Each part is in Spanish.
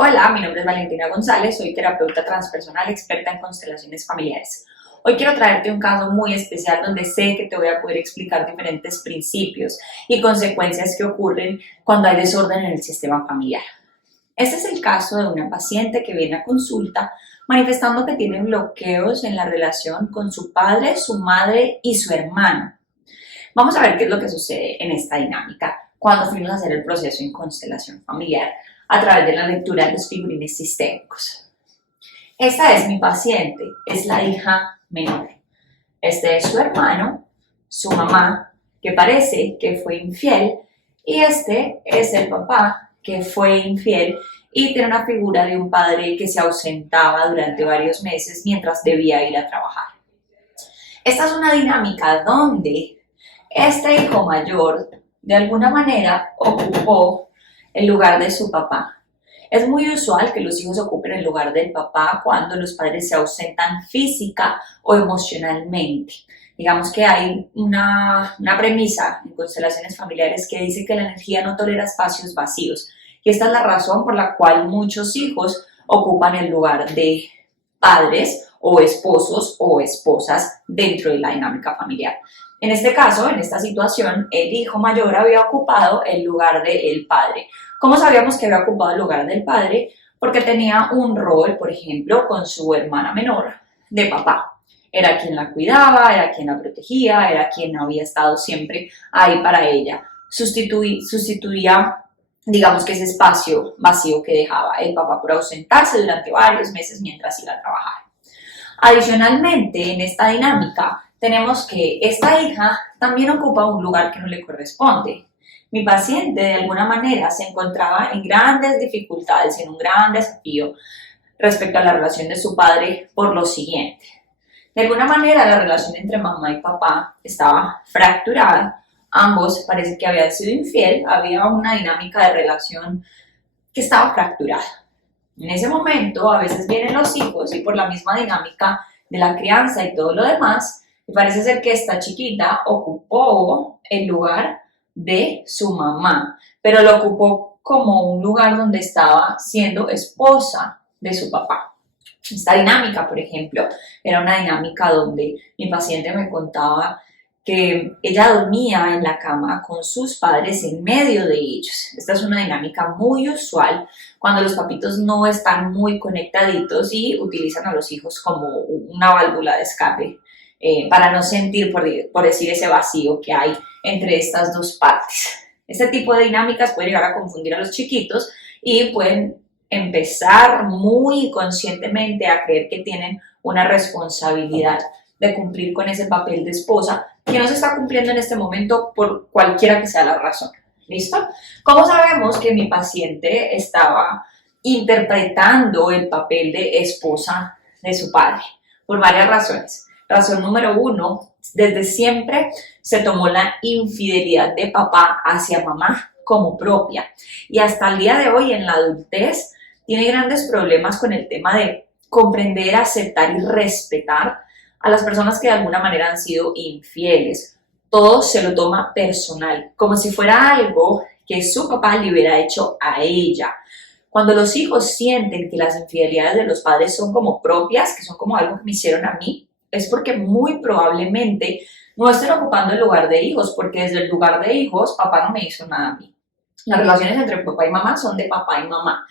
Hola, mi nombre es Valentina González, soy terapeuta transpersonal experta en constelaciones familiares. Hoy quiero traerte un caso muy especial donde sé que te voy a poder explicar diferentes principios y consecuencias que ocurren cuando hay desorden en el sistema familiar. Este es el caso de una paciente que viene a consulta manifestando que tiene bloqueos en la relación con su padre, su madre y su hermano. Vamos a ver qué es lo que sucede en esta dinámica cuando fuimos a hacer el proceso en constelación familiar a través de la lectura de los figurines sistémicos. Esta es mi paciente, es la hija menor. Este es su hermano, su mamá, que parece que fue infiel, y este es el papá que fue infiel y tiene una figura de un padre que se ausentaba durante varios meses mientras debía ir a trabajar. Esta es una dinámica donde este hijo mayor de alguna manera ocupó el lugar de su papá. Es muy usual que los hijos ocupen el lugar del papá cuando los padres se ausentan física o emocionalmente. Digamos que hay una premisa en constelaciones familiares que dice que la energía no tolera espacios vacíos. Y esta es la razón por la cual muchos hijos ocupan el lugar de padres o esposos o esposas dentro de la dinámica familiar. En este caso, en esta situación, el hijo mayor había ocupado el lugar del padre. ¿Cómo sabíamos que había ocupado el lugar del padre? Porque tenía un rol, por ejemplo, con su hermana menor de papá. Era quien la cuidaba, era quien la protegía, era quien había estado siempre ahí para ella. Sustituía, digamos que ese espacio vacío que dejaba el papá por ausentarse durante varios meses mientras iba a trabajar. Adicionalmente, en esta dinámica, tenemos que esta hija también ocupa un lugar que no le corresponde. Mi paciente, de alguna manera, se encontraba en grandes dificultades, en un gran desafío respecto a la relación de su padre por lo siguiente. De alguna manera, la relación entre mamá y papá estaba fracturada. Ambos parece que habían sido infiel, había una dinámica de relación que estaba fracturada. En ese momento, a veces vienen los hijos y por la misma dinámica de la crianza y todo lo demás, me parece ser que esta chiquita ocupó el lugar de su mamá, pero lo ocupó como un lugar donde estaba siendo esposa de su papá. Esta dinámica, por ejemplo, era una dinámica donde mi paciente me contaba que ella dormía en la cama con sus padres en medio de ellos. Esta es una dinámica muy usual cuando los papitos no están muy conectaditos y utilizan a los hijos como una válvula de escape para no sentir, por decir, ese vacío que hay entre estas dos partes. Este tipo de dinámicas puede llegar a confundir a los chiquitos y pueden empezar muy conscientemente a creer que tienen una responsabilidad de cumplir con ese papel de esposa que no se está cumpliendo en este momento por cualquiera que sea la razón. ¿Listo? ¿Cómo sabemos que mi paciente estaba interpretando el papel de esposa de su padre? Por varias razones. Razón número 1, desde siempre se tomó la infidelidad de papá hacia mamá como propia y hasta el día de hoy en la adultez tiene grandes problemas con el tema de comprender, aceptar y respetar a las personas que de alguna manera han sido infieles. Todo se lo toma personal, como si fuera algo que su papá le hubiera hecho a ella. Cuando los hijos sienten que las infidelidades de los padres son como propias, que son como algo que me hicieron a mí, es porque muy probablemente no estén ocupando el lugar de hijos, porque desde el lugar de hijos papá no me hizo nada a mí. Las relaciones entre papá y mamá son de papá y mamá.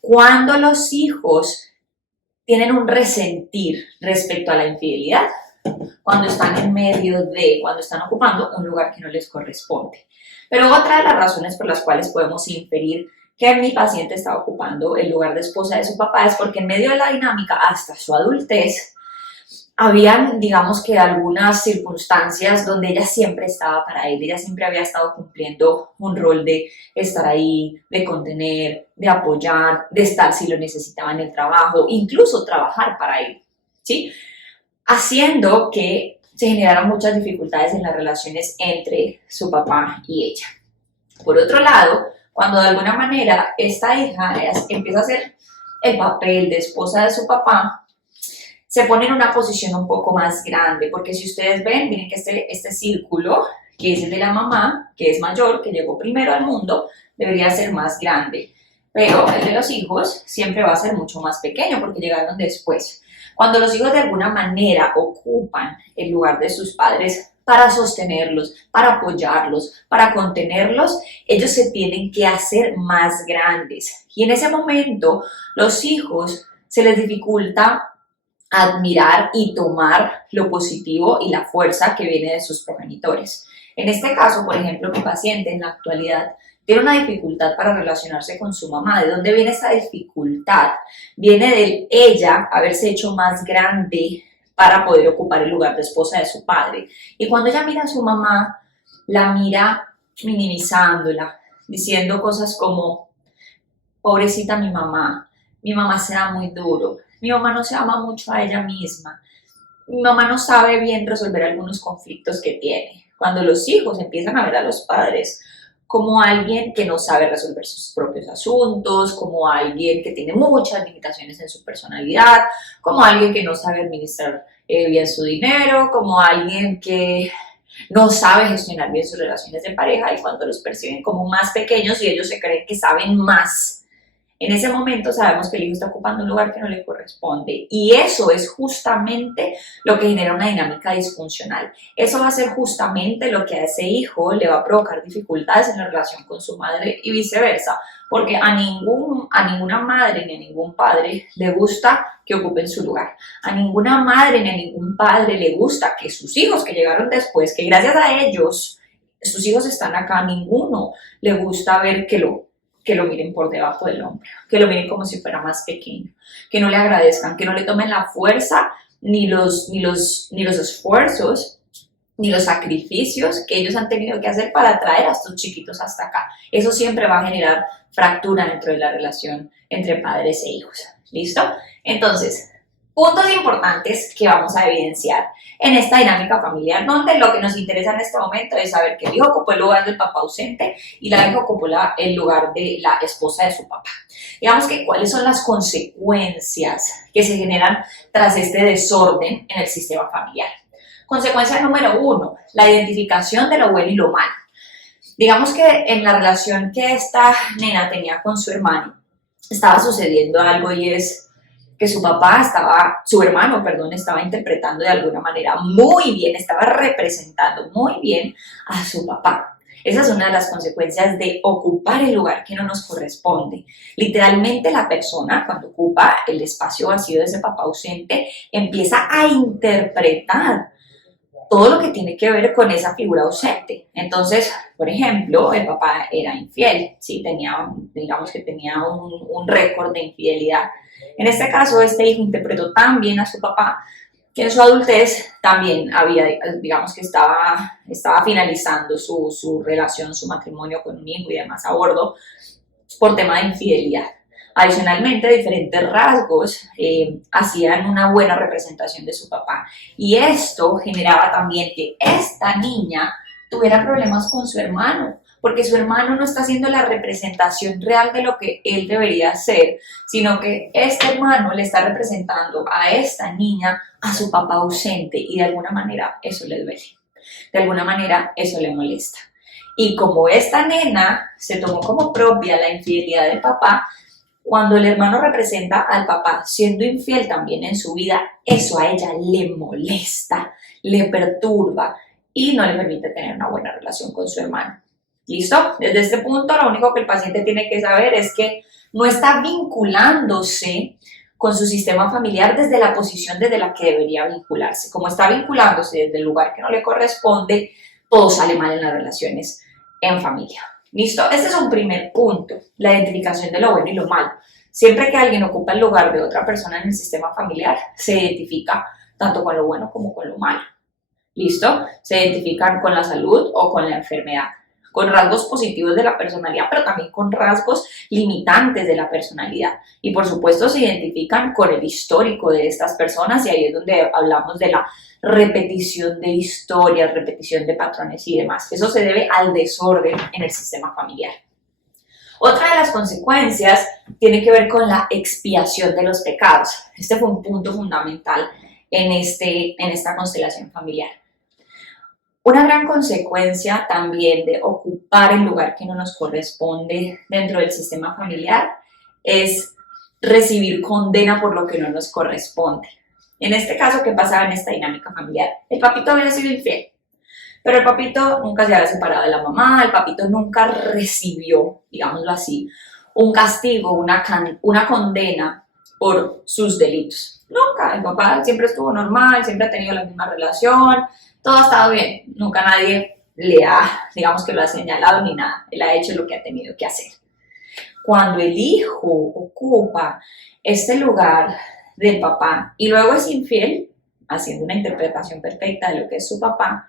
Cuando los hijos tienen un resentir respecto a la infidelidad, cuando están en medio de, cuando están ocupando un lugar que no les corresponde. Pero otra de las razones por las cuales podemos inferir que mi paciente está ocupando el lugar de esposa de su papá es porque en medio de la dinámica, hasta su adultez, habían, digamos que algunas circunstancias donde ella siempre estaba para él, ella siempre había estado cumpliendo un rol de estar ahí, de contener, de apoyar, de estar si lo necesitaba en el trabajo, incluso trabajar para él, ¿sí? Haciendo que se generaran muchas dificultades en las relaciones entre su papá y ella. Por otro lado, cuando de alguna manera esta hija empieza a hacer el papel de esposa de su papá, se pone en una posición un poco más grande, porque si ustedes ven, miren que este círculo, que es el de la mamá, que es mayor, que llegó primero al mundo, debería ser más grande. pero el de los hijos siempre va a ser mucho más pequeño porque llegaron después. Cuando los hijos de alguna manera ocupan el lugar de sus padres para sostenerlos, para apoyarlos, para contenerlos, ellos se tienen que hacer más grandes. Y en ese momento, los hijos se les dificulta admirar y tomar lo positivo y la fuerza que viene de sus progenitores. En este caso, por ejemplo, mi paciente en la actualidad tiene una dificultad para relacionarse con su mamá. ¿De dónde viene esa dificultad? Viene de ella haberse hecho más grande para poder ocupar el lugar de esposa de su padre. Y cuando ella mira a su mamá, la mira minimizándola, diciendo cosas como, pobrecita mi mamá se da muy duro, mi mamá no se ama mucho a ella misma, mi mamá no sabe bien resolver algunos conflictos que tiene. Cuando los hijos empiezan a ver a los padres como alguien que no sabe resolver sus propios asuntos, como alguien que tiene muchas limitaciones en su personalidad, como alguien que no sabe administrar bien su dinero, como alguien que no sabe gestionar bien sus relaciones de pareja, y cuando los perciben como más pequeños y ellos se creen que saben más, en ese momento sabemos que el hijo está ocupando un lugar que no le corresponde, y eso es justamente lo que genera una dinámica disfuncional. Eso va a ser justamente lo que a ese hijo le va a provocar dificultades en la relación con su madre y viceversa, porque a ninguna madre ni a ningún padre le gusta que ocupen su lugar. A ninguna madre ni a ningún padre le gusta que sus hijos que llegaron después, que gracias a ellos sus hijos están acá, a ninguno le gusta ver que lo miren por debajo del hombro, que lo miren como si fuera más pequeño, que no le agradezcan, que no le tomen la fuerza ni los esfuerzos, ni los sacrificios que ellos han tenido que hacer para traer a estos chiquitos hasta acá. Eso siempre va a generar fractura dentro de la relación entre padres e hijos. ¿Listo? Entonces, puntos importantes que vamos a evidenciar en esta dinámica familiar, donde lo que nos interesa en este momento es saber que el hijo ocupó el lugar del papá ausente y la hija ocupó el lugar de la esposa de su papá. Digamos que cuáles son las consecuencias que se generan tras este desorden en el sistema familiar. Consecuencia número 1, la identificación de lo bueno y lo malo. Digamos que en la relación que esta nena tenía con su hermano, estaba sucediendo algo, y es que su hermano, estaba interpretando de alguna manera muy bien, estaba representando muy bien a su papá. Esa es una de las consecuencias de ocupar el lugar que no nos corresponde. Literalmente la persona, cuando ocupa el espacio vacío de ese papá ausente, empieza a interpretar todo lo que tiene que ver con esa figura ausente. Entonces, por ejemplo, el papá era infiel, ¿sí? Digamos que tenía un récord de infidelidad. En este caso, este hijo interpretó tan bien a su papá que en su adultez también digamos que estaba finalizando su relación, su matrimonio con un hijo y demás a bordo por tema de infidelidad. Adicionalmente, diferentes rasgos hacían una buena representación de su papá, y esto generaba también que esta niña tuviera problemas con su hermano, porque su hermano no está haciendo la representación real de lo que él debería hacer, sino que este hermano le está representando a esta niña a su papá ausente, y de alguna manera eso le duele, de alguna manera eso le molesta. Y como esta nena se tomó como propia la infidelidad del papá, cuando el hermano representa al papá siendo infiel también en su vida, eso a ella le molesta, le perturba y no le permite tener una buena relación con su hermano. ¿Listo? Desde este punto, lo único que el paciente tiene que saber es que no está vinculándose con su sistema familiar desde la posición desde la que debería vincularse. Como está vinculándose desde el lugar que no le corresponde, todo sale mal en las relaciones en familia. ¿Listo? Este es un primer punto, la identificación de lo bueno y lo malo. Siempre que alguien ocupa el lugar de otra persona en el sistema familiar, se identifica tanto con lo bueno como con lo malo. ¿Listo? Se identifican con la salud o con la enfermedad, con rasgos positivos de la personalidad, pero también con rasgos limitantes de la personalidad. Y por supuesto se identifican con el histórico de estas personas, y ahí es donde hablamos de la repetición de historias, repetición de patrones y demás. Eso se debe al desorden en el sistema familiar. Otra de las consecuencias tiene que ver con la expiación de los pecados. Este fue un punto fundamental en esta constelación familiar. Una gran consecuencia también de ocupar el lugar que no nos corresponde dentro del sistema familiar es recibir condena por lo que no nos corresponde. En este caso, ¿qué pasaba en esta dinámica familiar? El papito había sido infiel, pero el papito nunca se había separado de la mamá, el papito nunca recibió, digámoslo así, un castigo, una condena por sus delitos. Nunca, el papá siempre estuvo normal, siempre ha tenido la misma relación, todo ha estado bien, nunca nadie le ha, digamos que lo ha señalado ni nada, él ha hecho lo que ha tenido que hacer. Cuando el hijo ocupa este lugar del papá y luego es infiel, haciendo una interpretación perfecta de lo que es su papá,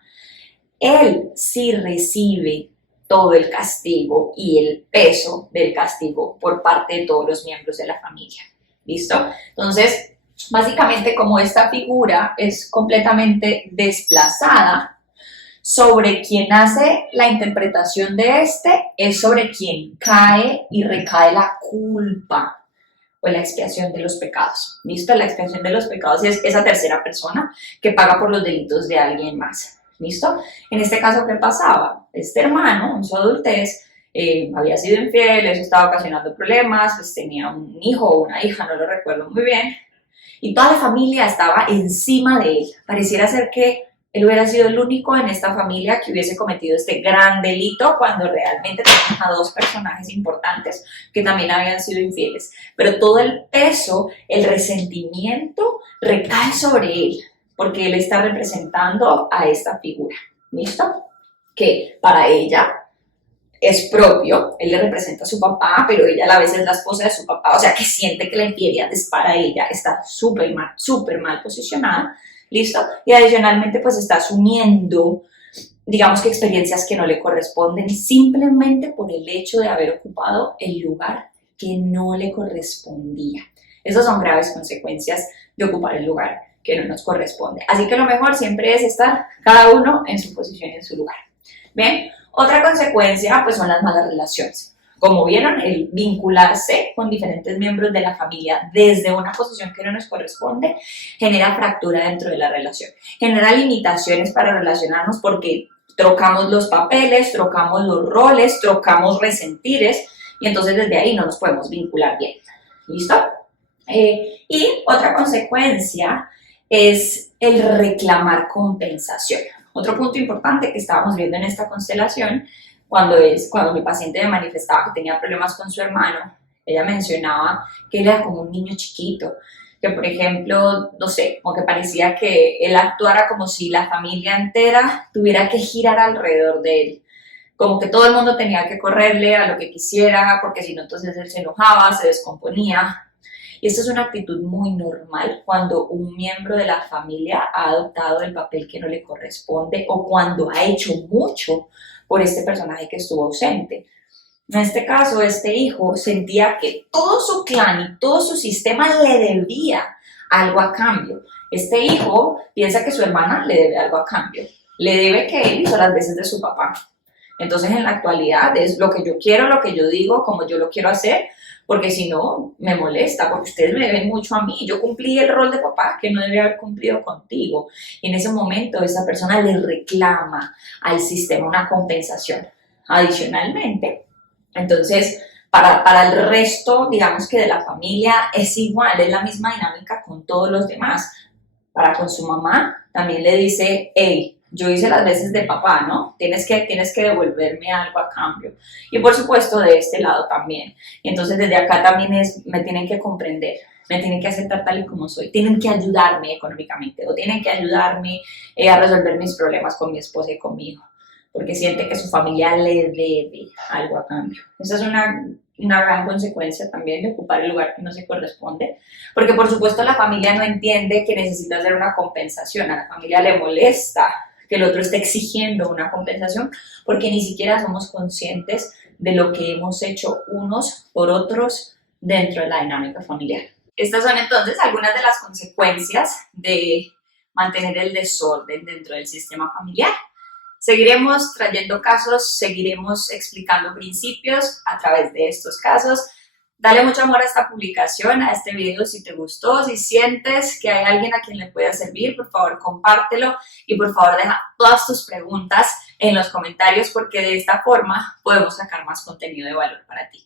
él sí recibe todo el castigo y el peso del castigo por parte de todos los miembros de la familia. ¿Listo? Entonces, básicamente como esta figura es completamente desplazada, sobre quien hace la interpretación de es sobre quien cae y recae la culpa o la expiación de los pecados. ¿Listo? La expiación de los pecados es esa tercera persona que paga por los delitos de alguien más. ¿Listo? En este caso, ¿qué pasaba? Este hermano, en su adultez, había sido infiel, eso estaba ocasionando problemas, pues tenía un hijo o una hija, no lo recuerdo muy bien, y toda la familia estaba encima de él. Pareciera ser que él hubiera sido el único en esta familia que hubiese cometido este gran delito cuando realmente teníamos a dos personajes importantes que también habían sido infieles. Pero todo el peso, el resentimiento recae sobre él, porque él está representando a esta figura, ¿listo? Que para ella es propio, él le representa a su papá, pero ella a la vez es la esposa de su papá, o sea que siente que la infidelidad es para ella, está súper mal posicionada, ¿listo? Y adicionalmente pues está asumiendo, digamos que experiencias que no le corresponden simplemente por el hecho de haber ocupado el lugar que no le correspondía. Esas son graves consecuencias de ocupar el lugar que no nos corresponde. Así que lo mejor siempre es estar cada uno en su posición y en su lugar. ¿Bien? Otra consecuencia pues son las malas relaciones. Como vieron, el vincularse con diferentes miembros de la familia desde una posición que no nos corresponde genera fractura dentro de la relación. Genera limitaciones para relacionarnos porque trocamos los papeles, trocamos los roles, trocamos resentires y entonces desde ahí no nos podemos vincular bien. ¿Listo? Y otra consecuencia es el reclamar compensación. Otro punto importante que estábamos viendo en esta constelación, cuando mi paciente me manifestaba que tenía problemas con su hermano, ella mencionaba que él era como un niño chiquito, que por ejemplo, no sé, como que parecía que él actuara como si la familia entera tuviera que girar alrededor de él, como que todo el mundo tenía que correrle a lo que quisiera, porque si no entonces él se enojaba, se descomponía. Y esto es una actitud muy normal cuando un miembro de la familia ha adoptado el papel que no le corresponde o cuando ha hecho mucho por este personaje que estuvo ausente. En este caso, este hijo sentía que todo su clan y todo su sistema le debía algo a cambio. Este hijo piensa que su hermana le debe algo a cambio. Le debe que él hizo las veces de su papá. Entonces, en la actualidad es lo que yo quiero, lo que yo digo, como yo lo quiero hacer, porque si no, me molesta, porque ustedes me deben mucho a mí. Yo cumplí el rol de papá que no debía haber cumplido contigo. Y en ese momento, esa persona le reclama al sistema una compensación. Adicionalmente, entonces, para el resto, digamos que de la familia, es igual, es la misma dinámica con todos los demás. Para con su mamá, también le dice, hey, yo hice las veces de papá, ¿no? Tienes que devolverme algo a cambio. Y por supuesto, de este lado también. Y entonces, desde acá también me tienen que comprender, me tienen que aceptar tal y como soy, tienen que ayudarme económicamente o tienen que ayudarme a resolver mis problemas con mi esposa y conmigo, porque siente que su familia le debe algo a cambio. Esa es una gran consecuencia también de ocupar el lugar que no se corresponde, porque por supuesto la familia no entiende que necesita hacer una compensación, a la familia le molesta que el otro esté exigiendo una compensación, porque ni siquiera somos conscientes de lo que hemos hecho unos por otros dentro de la dinámica familiar. Estas son entonces algunas de las consecuencias de mantener el desorden dentro del sistema familiar. Seguiremos trayendo casos, seguiremos explicando principios a través de estos casos. Dale mucho amor a esta publicación, a este video si te gustó, si sientes que hay alguien a quien le pueda servir, por favor compártelo y por favor deja todas tus preguntas en los comentarios porque de esta forma podemos sacar más contenido de valor para ti.